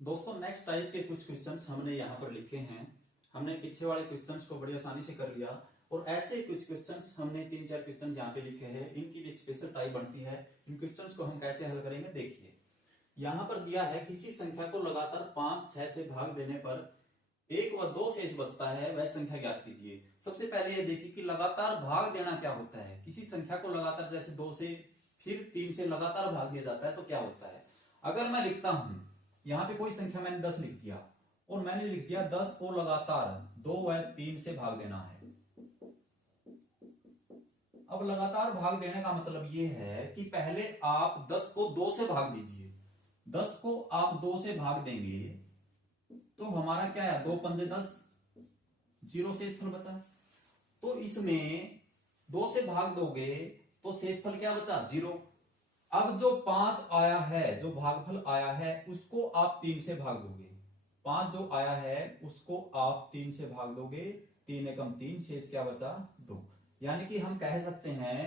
दोस्तों next type के कुछ क्वेश्चंस हमने यहाँ पर लिखे हैं। हमने पीछे वाले क्वेश्चंस को बड़ी आसानी से कर लिया और ऐसे कुछ क्वेश्चंस हमने 3-4 क्वेश्चंस यहाँ पे लिखे हैं। इनकी भी एक स्पेशल टाइप बनती है। इन क्वेश्चंस को हम कैसे हल करेंगे देखिए। यहाँ पर दिया है किसी संख्या को लगातार 5-6 से भाग देने पर 1 व 2 शेष बचता है, वह संख्या ज्ञात कीजिए। सबसे पहले ये देखिए कि लगातार भाग देना क्या होता है। किसी संख्या को लगातार जैसे 2 से फिर 3 से लगातार भाग दिया जाता है तो क्या होता है। अगर मैं लिखता हूं यहाँ पे कोई संख्या मैंने 10 लिख दिया और मैंने लिख दिया 10 को लगातार 2 व 3 से भाग देना है। अब लगातार भाग देने का मतलब ये है कि पहले आप 10 को 2 से भाग दीजिए। 10 को आप 2 से भाग देंगे तो हमारा क्या है, 2 पंजे 10, 0 शेषफल बचा। तो इसमें 2 से भाग दोगे तो शेषफल क्या बचा, 0। अब जो 5 आया है, जो भागफल आया है, उसको आप 3 से भाग दोगे। 5 जो आया है उसको आप 3 से भाग दोगे। 3 एकम 3, शेष क्या बचा, 2। यानी कि हम कह सकते हैं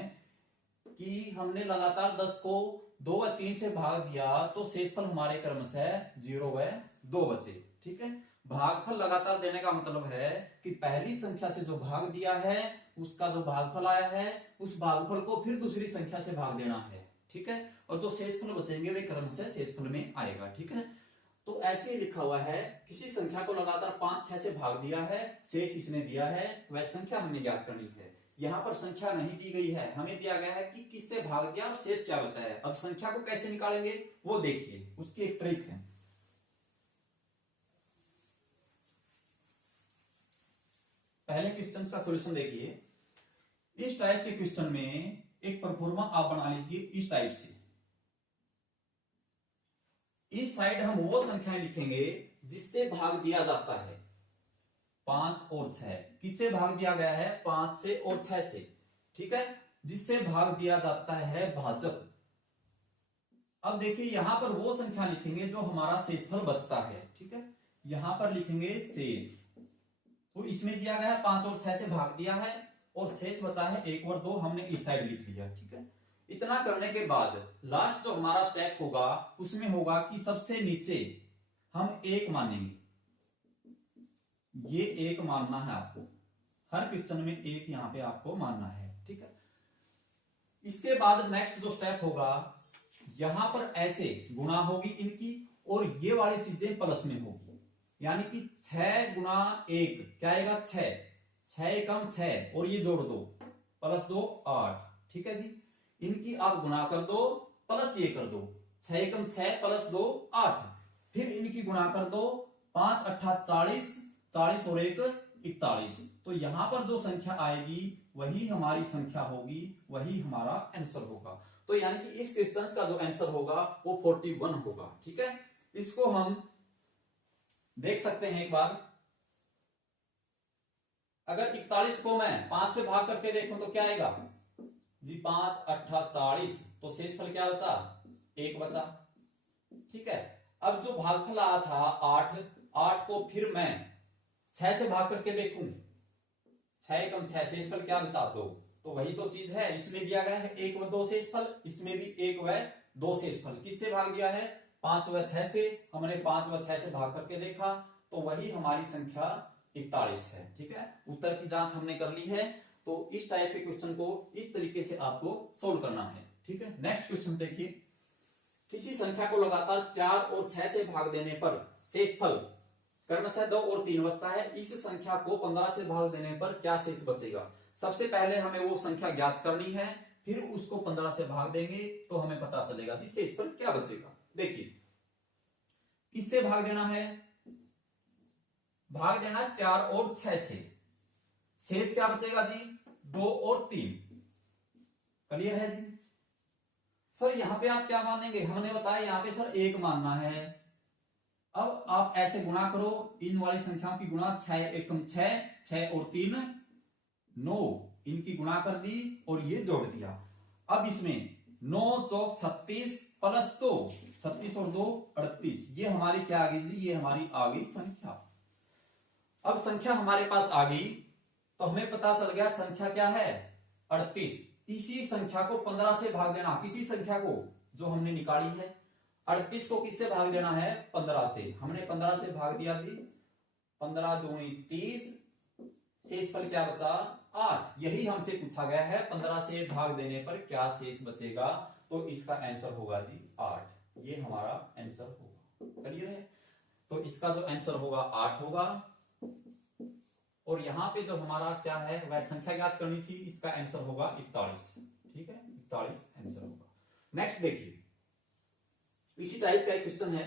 कि हमने लगातार 10 को 2 व 3 से भाग दिया तो शेषफल हमारे क्रमशः 0 व 2 बचे। ठीक है, भागफल लगातार देने का मतलब है कि पहली संख्या से जो भाग दिया है उसका जो भागफल आया है उस भागफल को फिर दूसरी संख्या से भाग देना है। ठीक है, और जो शेषफल बचेंगे वे क्रमशः शेषफल में आएगा। ठीक है, तो ऐसे ही लिखा हुआ है, किसी संख्या को लगातार 5-6 से भाग दिया है, शेष इसने दिया है, वह संख्या हमें ज्ञात करनी है। यहां पर संख्या नहीं दी गई है, हमें दिया गया है कि किससे भाग दिया और शेष क्या बचा है। अब संख्या को कैसे निकालेंगे वो देखिए, उसकी एक ट्रिक है। पहले क्वेश्चन का सॉल्यूशन देखिए। इस टाइप के क्वेश्चन में एक परफॉर्मा आप बना लीजिए इस टाइप से। इस साइड हम वो संख्याएं लिखेंगे जिससे भाग दिया जाता है 5 और 6। किससे भाग दिया गया है, 5 से और 6 से। ठीक है, जिससे भाग दिया जाता है भाजक। अब देखिए यहां पर वो संख्या लिखेंगे जो हमारा शेषफल बचता है। ठीक है, यहां पर लिखेंगे शेष। तो इसमें दिया गया है 5 और 6 से भाग दिया है और शेष बचा है 1 और 2, हमने इस साइड लिख लिया। ठीक है, इतना करने के बाद लास्ट जो हमारा स्टेप होगा उसमें होगा कि सबसे नीचे हम 1 मानेंगे। ये 1 मानना है आपको, हर क्वेश्चन में 1 यहां पे आपको मानना है। ठीक है, इसके बाद नेक्स्ट जो स्टेप होगा, यहां पर ऐसे गुणा होगी इनकी और ये वाली चीजें प्लस में होगी। यानी कि 6 गुणा 1 क्या आएगा, 6। 6 एकम 6 और ये जोड़ दो, प्लस 2 8। ठीक है जी, इनकी आप गुणा कर दो, प्लस ये कर दो, 6 एकम 6 प्लस 2 8। फिर इनकी गुणा कर दो, 5 8 40, 40 और 1 41। तो यहां पर जो संख्या आएगी वही हमारी संख्या होगी, वही हमारा आंसर होगा। तो यानी कि इस क्वेश्चन का जो आंसर होगा वो 41 होगा। ठीक है, इसको हम देख सकते हैं एक बार। अगर 41 को मैं 5 से भाग करके देखूं तो क्या आएगा जी, 5 8 40। तो शेषफल क्या बचा, 1 बचा। ठीक है, अब जो भागफल आया था 8 को फिर मैं 6 से भाग करके देखूं, 6 एकम 6, शेषफल क्या बचा, 2। तो वही तो चीज है, इसमें दिया गया है 1 व 2 शेषफल, इसमें भी 1 व 2 शेषफल। किससे भाग दिया है, 5 व 6 से। हमने 5 व 6 से भाग करके देखा तो वही हमारी संख्या 41 है। ठीक है, उत्तर की जांच हमने कर ली है। तो इस टाइप के क्वेश्चन को इस तरीके से आपको सोल्व करना है। ठीक है, नेक्स्ट क्वेश्चन देखिए। किसी संख्या को लगातार 4 और 6 से भाग देने पर शेषफल क्रमशः 2 और 3 बचता है। इस संख्या को 15 से भाग देने पर क्या शेष बचेगा। सबसे पहले हमें वो संख्या ज्ञात करनी है, फिर उसको 15 से भाग देंगे तो हमें पता चलेगा कि शेषफल क्या बचेगा। देखिए, किससे भाग देना है, भाग देना 4 और 6 से। शेष क्या बचेगा जी, 2 और 3। क्लियर है जी। सर यहां पे आप क्या मानेंगे, हमने बताया यहां पे सर 1 मानना है। अब आप ऐसे गुणा करो, इन वाली संख्याओं की गुणा, 6 एकम 6, 6 और 3 9, इनकी गुणा कर दी और ये जोड़ दिया। अब इसमें 9 चौक 36 प्लस 2, 36 और 2 38। ये हमारी क्या आ गई जी, ये हमारी आ गई संख्या। अब संख्या हमारे पास आ गई तो हमें पता चल गया संख्या क्या है, 38। इसी संख्या को 15 से भाग देना, किसी संख्या को जो हमने निकाली है। 38 को किससे भाग देना है? 15 से। हमने 15 से भाग दिया जी, 15 दूनी 30, शेषफल क्या बचा? 8। यही हमसे पूछा गया है, 15 से भाग देने पर क्या शेष बचेगा? तो इसका आंसर होगा जी 8। ये हमारा आंसर होगा। क्लियर है? तो इसका जो आंसर होगा 8 होगा। और यहां पे जो हमारा क्या है वह संख्या ज्ञात करनी थी, इसका आंसर होगा 41। ठीक है, 41 आंसर होगा। नेक्स्ट देखिए, इसी टाइप का एक क्वेश्चन है।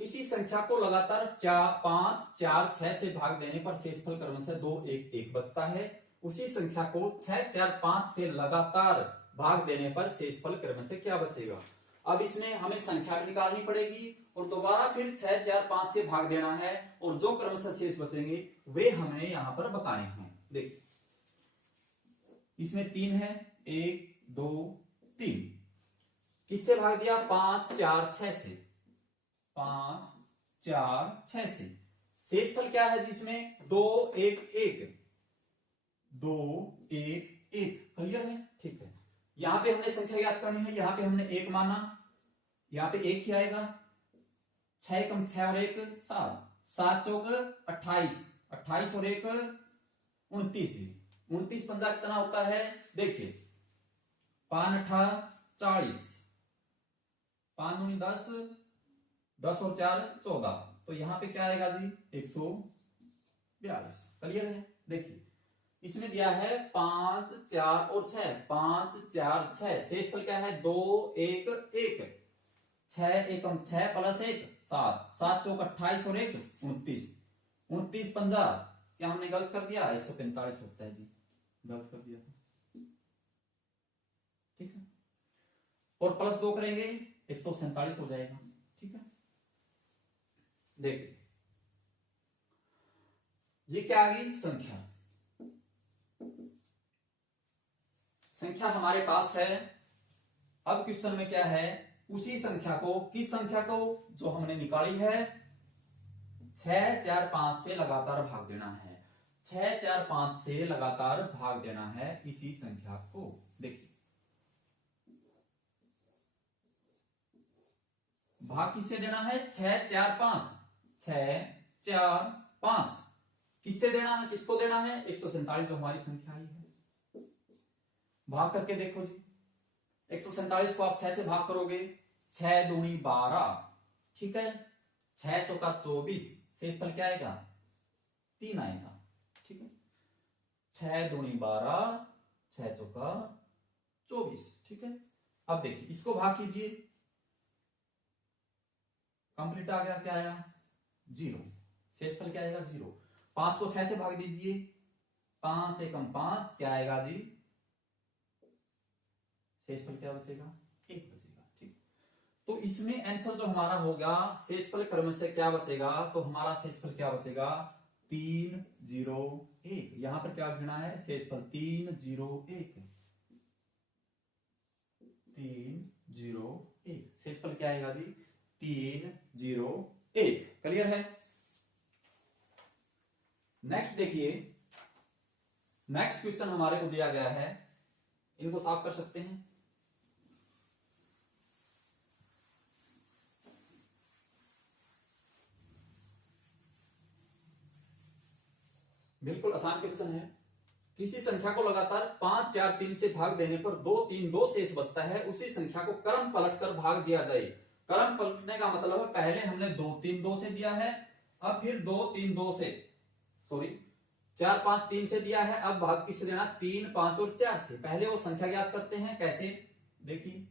किसी संख्या को लगातार 4, 5, 4, 6 से भाग देने पर शेषफल क्रमशः 2, 1, 1 बचता है। उसी संख्या को 6, 4, 5 से लगातार भाग देने पर शेषफल क्रमशः क्या बचेगा? अब इसमें हमें संख्या भी निकालनी पड़ेगी और दोबारा फिर 6, 4, 5 से भाग देना है और जो क्रमशः शेष बचेंगे वे हमें यहां पर बताने हैं। देखिए, इसमें 3 है, 1, 2, 3। किससे भाग दिया? 5, 4, 6 से। 5, 4, 6 से। शेषफल क्या है जिसमें? 2, 1, 1। 2, 1, 1। क्लियर है? ठीक है। यहां पे हमने संख्या याद करनी है, यहां पे हमने 1 माना, यहां पे 1 ही आएगा। 6 कम 6 और 1 7, 7 चौक 28, 28 और 1 29 जी। 29 पंजा कितना होता है? देखिए, 5 8 40, 5 दूनी 10, 10 और 4 14। तो यहां पे क्या आएगा जी? 142। क्लियर है? देखिए, इसमें दिया है 5, 4 और 6। 5, 4, 6। शेषफल क्या है? 2, 1, 1। 6 एकम 6 प्लस 1 7, 7 चौक 28 और 1 29। 29 पंजा क्या हमने गलत कर दिया? 145 होता है जी, गलत कर दिया था। ठीक है, और प्लस 2 करेंगे 147 हो जाएगा। ठीक है, देखिए ये क्या आ गई? संख्या। संख्या हमारे पास है। अब क्वेश्चन में क्या है? उसी संख्या को, किस संख्या को? जो हमने निकाली है, 6, 4, 5 से लगातार भाग देना है। 6, 4, 5 से लगातार भाग देना है इसी संख्या को। देखिए, भाग किससे देना है? 6, 4, 5। 6, 4, 5 किससे देना है? किसको देना है? 147 जो हमारी संख्या आई है। भाग करके देखो जी, 147 को आप 6 से भाग करोगे, 6 दूनी 12। ठीक है, 6 चौका 24। शेषफल क्या आएगा? 3 आएगा। ठीक है, 6 दूनी 12, 6 चौका 24। ठीक है, अब देखिए इसको भाग कीजिए, कंप्लीट आ गया। क्या आया? 0। शेषफल क्या आएगा? 0। 5 को 6 से भाग दीजिए, 5 एकम 5 क्या आएगा जी? शेषफल क्या बचेगा? 1 बचेगा। ठीक, तो इसमें आंसर जो हमारा होगा शेषफल क्रम से क्या बचेगा? तो हमारा शेषफल क्या बचेगा? 3 0 1। यहां पर क्या गिना है? शेषफल 3 0 1। 3 0 1। शेषफल क्या आएगा जी? 3 0 1। क्लियर है? नेक्स्ट देखिए, नेक्स्ट क्वेश्चन हमारे को दिया गया है, इनको साफ कर सकते हैं। बिल्कुल आसान क्वेश्चन है। किसी संख्या को लगातार 5 4 3 से भाग देने पर 2 3 2 शेष बचता है, उसी संख्या को क्रम पलटकर भाग दिया जाए। क्रम पलटने का मतलब है पहले हमने 2 3 2 से दिया है, अब फिर 2 3 2 से, सॉरी 4 5 3 से दिया है, अब भाग किससे देना? 3 5 और 4 से। पहले वो संख्या ज्ञात करते हैं, कैसे? देखिए,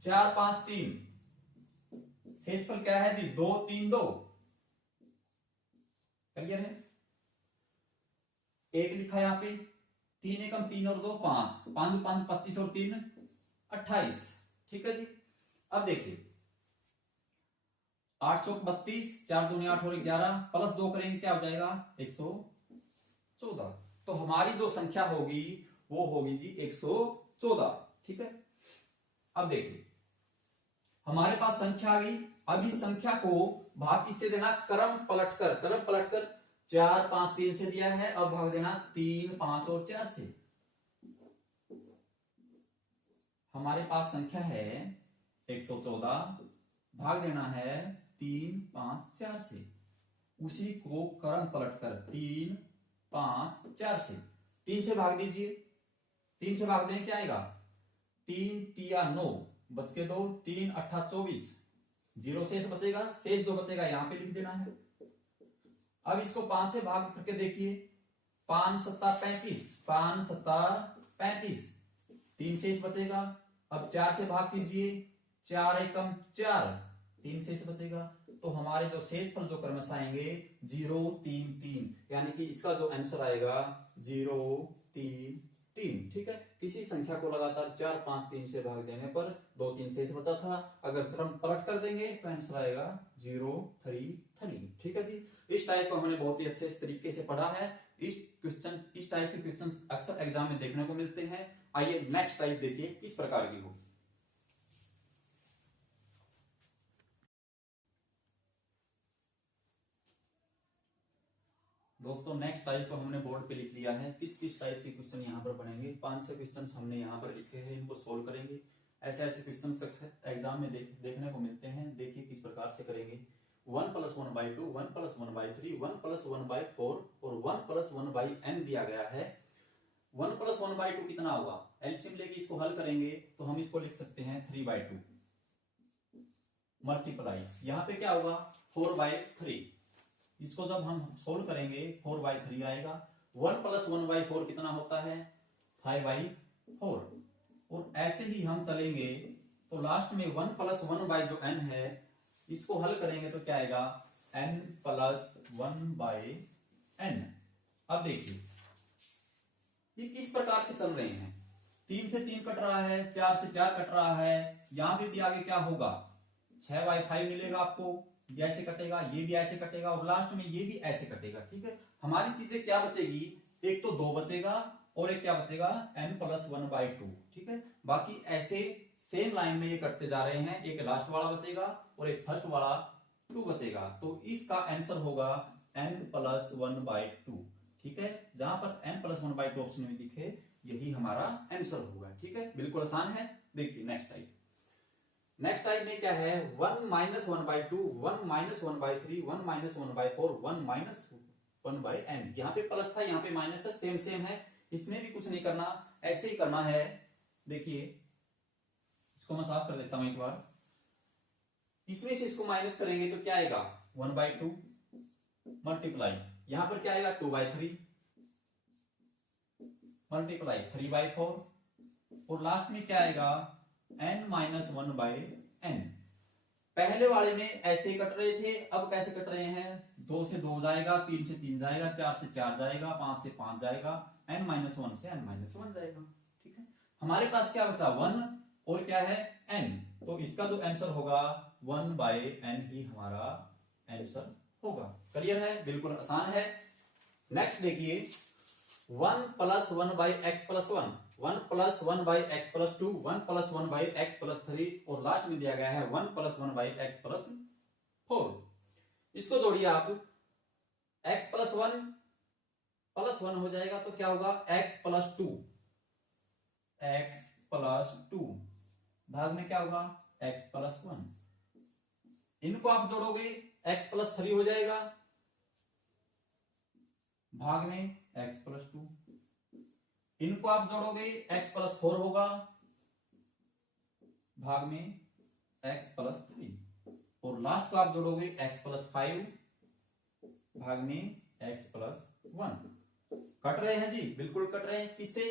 4 5 3। शेषफल क्या है जी? 2 3 2। क्लियर है? 1 लिखा यहां पे, 3 एकम 3 और 2 5, 5 5 25 और 3 28। ठीक है जी, अब देखिए 8 चौक 32, 4 दूनी 8 और 11 प्लस 2 करेंगे क्या हो जाएगा? 114। तो हमारी जो संख्या होगी वो होगी जी 114। ठीक है, अब देखिए हमारे पास संख्या आ गई। अब इस संख्या को भाग किससे देना? क्रम पलटकर। क्रम पलटकर 4 5 3 से दिया है, अब भाग देना 3 5 और 4 से। हमारे पास संख्या है 114, भाग देना है 3, 5, 4 से। उसी को क्रम पलटकर 3, 5, 4 से 3 से भाग दीजिए। 3 से भाग दें क्या आएगा? 3 तिया 9, बच के 2, 3 अट्ठा 24, 0 शेष बचेगा। शेष जो बचेगा यहां पे लिख देना है। अब इसको 5 से भाग करके देखिए, 5 सत्ता 35, 5 सत्ता 35, 3 शेष बचेगा। अब 4 से भाग कीजिए, 4 एकम 4, 3 शेष बचेगा। तो हमारे जो शेष फल जो क्रमशः आएंगे 0, 3, 3, यानी कि इसका जो आंसर आएगा 0, 3, 3। ठीक है, किसी संख्या को लगातार 4, 5, 3 से भाग देने पर 2, 3 शेष बचा था। अगर क्रम पलट कर देंगे तो आंसर आएगा 0, 3, 3। ठीक है जी, इस टाइप को हमने बहुत ही अच्छे तरीके से पढ़ा है। इस टाइप के क्वेश्चन अक्सर एग्जाम में देखने को मिलते हैं। आइए नेक्स्ट टाइप देखिए किस प्रकार की होगी। दोस्तों नेक्स्ट टाइप को हमने बोर्ड पे लिख लिया है। किस किस टाइप के क्वेश्चन यहाँ पर बनेंगे, 5-6 क्वेश्चन हमने यहाँ पर लिखे हैं, इनको सोल्व करेंगे। ऐसे ऐसे क्वेश्चन एग्जाम में देखने को मिलते हैं। देखिए किस प्रकार से करेंगे। 1 + 1/2, 1 + 1/3, 1 + 1/4 और 1 + 1/n दिया गया है। 1 + 1/2 कितना होगा? एलसीएम लेके इसको हल करेंगे तो हम इसको लिख सकते हैं 3/2 मल्टीप्लाई, यहाँ पे क्या होगा 4/3। इसको जब हम सोल्व करेंगे 4/3 आएगा। 1 + 1/4 कितना होता है? 5/4। और ऐसे ही हम चलेंगे तो लास्ट में 1 + 1/n है, इसको हल करेंगे तो क्या आएगा? n + 1/n। अब देखिए ये किस प्रकार से चल रहे हैं। 3 से 3 कट रहा है, 4 से 4 कट रहा है। यहां पे भी आगे क्या होगा? 6/5 मिलेगा आपको, ये ऐसे कटेगा, ये भी ऐसे कटेगा और लास्ट में ये भी ऐसे कटेगा। ठीक है, हमारी चीजें क्या बचेगी? एक तो 2 बचेगा और एक क्या बचेगा? n + 1/2। ठीक है, बाकी ऐसे सेम लाइन में ये कटते जा रहे हैं। एक लास्ट वाला बचेगा और एक फर्स्ट वाला 2 बचेगा। तो इसका आंसर होगा n + 1/2। ठीक है, जहां पर n + 1/2 ऑप्शन में दिखे यही हमारा आंसर होगा। ठीक है, बिल्कुल आसान है। देखिए नेक्स्ट टाइप में क्या है? 1 - 1/2, 1 - 1/3, 1 - 1/4, 1 - 1/n। यहाँ पे प्लस था, यहाँ पे माइनस है, सेम सेम है। इसमें भी कुछ नहीं करना, ऐसे ही करना है। देखिए इसको मैं साफ कर देता हूं एक बार। इसमें से इसको माइनस करेंगे तो क्या आएगा? 1/2 मल्टीप्लाई, यहां पर क्या आएगा? 2/3 मल्टीप्लाई 3/4 और लास्ट में क्या आएगा? n - 1/n। पहले वाले में ऐसे कट रहे थे, अब कैसे कट रहे हैं? 2 से 2 जाएगा, 3 से 3 जाएगा, 4 से 4 जाएगा, 5 से 5 जाएगा, n - 1 से n - 1 जाएगा। ठीक है, हमारे पास क्या बचा? 1 और क्या है? n। तो इसका जो आंसर होगा 1/n ही हमारा आंसर होगा। क्लियर है, बिल्कुल आसान है। नेक्स्ट देखिए 1 + 1/x + 1, 1 + 1/x + 2, 1 + 1/x + 3 और लास्ट में दिया गया है 1 + 1/x + 4। इसको जोड़िए आप, x + 1 + 1 हो जाएगा तो क्या होगा? x + 2, x + 2 भाग में क्या होगा? x + 1। इनको आप जोड़ोगे x + 3 हो जाएगा, भाग में x + 2। इनको आप जोड़ोगे x + 4 होगा, भाग में x + 3 और लास्ट को आप जोड़ोगे x + 5, भाग में x + 1। कट रहे हैं जी, बिल्कुल कट रहे हैं। किससे?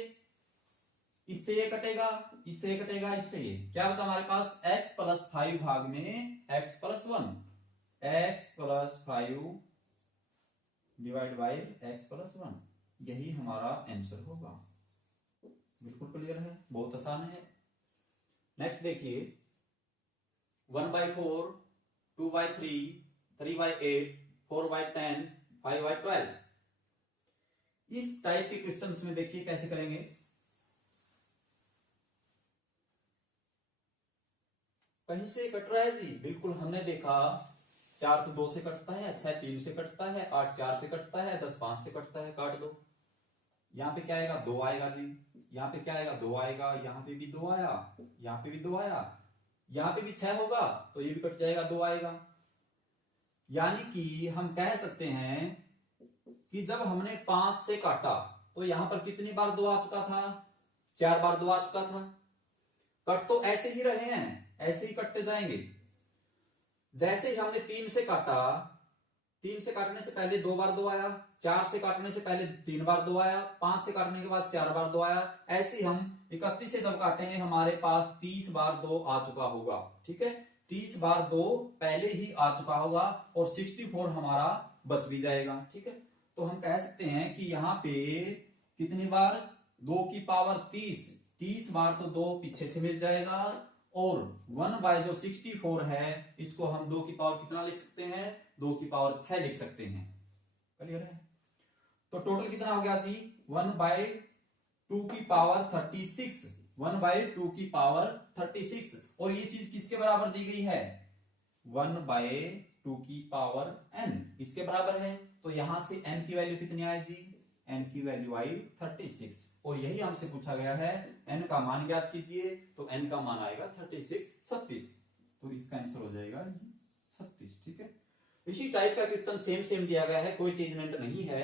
इससे ये कटेगा, इससे ये कटेगा, इससे ये। क्या बचा हमारे पास? x + 5 भाग में x + 1, x + 5 divide by x + 1। यही हमारा आंसर होगा। बिल्कुल क्लियर है, बहुत आसान है। नेक्स्ट देखिए 1/4, 2/3, 3/8, 4/10, 5/12। इस टाइप के क्वेश्चंस में देखिए कैसे करेंगे। कहीं से कट रहा है जी, बिल्कुल हमने देखा 4 तो 2 से कटता है, 6 3 से कटता है, 8 4 से कटता है, 10 5 से कटता है, काट दो। यहां पे क्या आएगा? 2 आएगा जी। यहाँ पे क्या आएगा 2 आएगा, यहाँ पे भी 2 आया, यहाँ पे भी 2 आया, यहाँ पे भी 6 होगा तो ये भी कट जाएगा 2 आएगा। यानी कि हम कह सकते हैं कि जब हमने 5 से काटा तो यहां पर कितनी बार 2 आ चुका था, 4 बार 2 आ चुका था। कट तो ऐसे ही रहे हैं, ऐसे ही कटते जाएंगे। जैसे ही हमने 3 से काटा, 3 से काटने से पहले 2 बार 2 आया, 4 से काटने से पहले 3 बार 2 आया, 5 से काटने के बाद 4 बार 2 आया। ऐसे ही हम 31 से जब काटेंगे हमारे पास 30 बार 2 आ चुका होगा। ठीक है, 30 बार 2 पहले ही आ चुका होगा और 64 हमारा बच भी जाएगा। ठीक है, तो हम कह सकते हैं कि यहाँ पे कितनी बार 2 की पावर 30 बार तो 2 पीछे से मिल जाएगा और 1 बाय जो 64 है इसको हम 2 की पावर कितना लिख सकते हैं, 2 की पावर 6 लिख सकते हैं। क्लियर है? तो टोटल कितना हो गया जी, 1 बाय 2 की पावर 36, 1 बाय 2 की पावर 36। और ये चीज किसके बराबर दी गई है, 1 बाय 2 की पावर n इसके बराबर है। तो यहां से n की वैल्यू कितनी आएगी, n की वैल्यू आई 36। और यही हमसे पूछा गया है n का मान ज्ञात कीजिए, तो n का मान आएगा 36। तो इसका आंसर हो जाएगा 36। ठीक है, इसी टाइप का क्वेश्चन सेम दिया गया है, कोई चेंजमेंट नहीं है।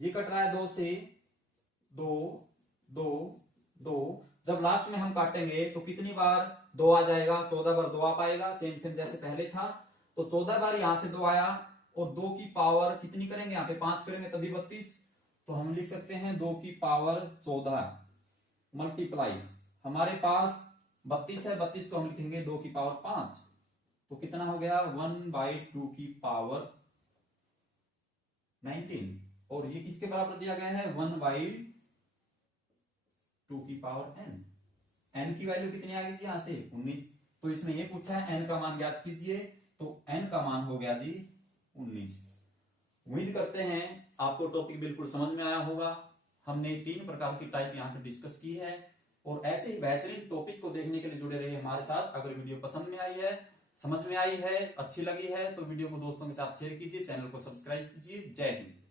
ये कट रहा है 2 से 2 2 2। जब लास्ट में हम काटेंगे तो कितनी बार 2 आ जाएगा, 14 बार 2 आ पाएगा, सेम जैसे पहले था। तो 14 बार यहां से 2 आया और 2 की पावर कितनी करेंगे, यहाँ पे 5 करेंगे तभी 32। तो हम लिख सकते हैं 2 की पावर 14 मल्टीप्लाई, हमारे पास 32 है, 32 को हम लिखेंगे 2 की पावर 5। तो कितना हो गया 1 बाई 2 की पावर 19। और ये किसके बराबर दिया गया है, 1 बाई 2 की पावर n की वैल्यू कितनी आ गई जी, यहां से 19। तो इसमें ये पूछा है n का मान ज्ञात कीजिए, तो n का मान हो गया जी 19। उम्मीद करते हैं आपको टॉपिक बिल्कुल समझ में आया होगा। हमने 3 प्रकार की टाइप यहाँ पे डिस्कस की है और ऐसे ही बेहतरीन टॉपिक को देखने के लिए जुड़े रहिए हमारे साथ। अगर वीडियो पसंद में आई है, समझ में आई है, अच्छी लगी है तो वीडियो को दोस्तों के साथ शेयर कीजिए, चैनल को सब्सक्राइब कीजिए। जय हिंद।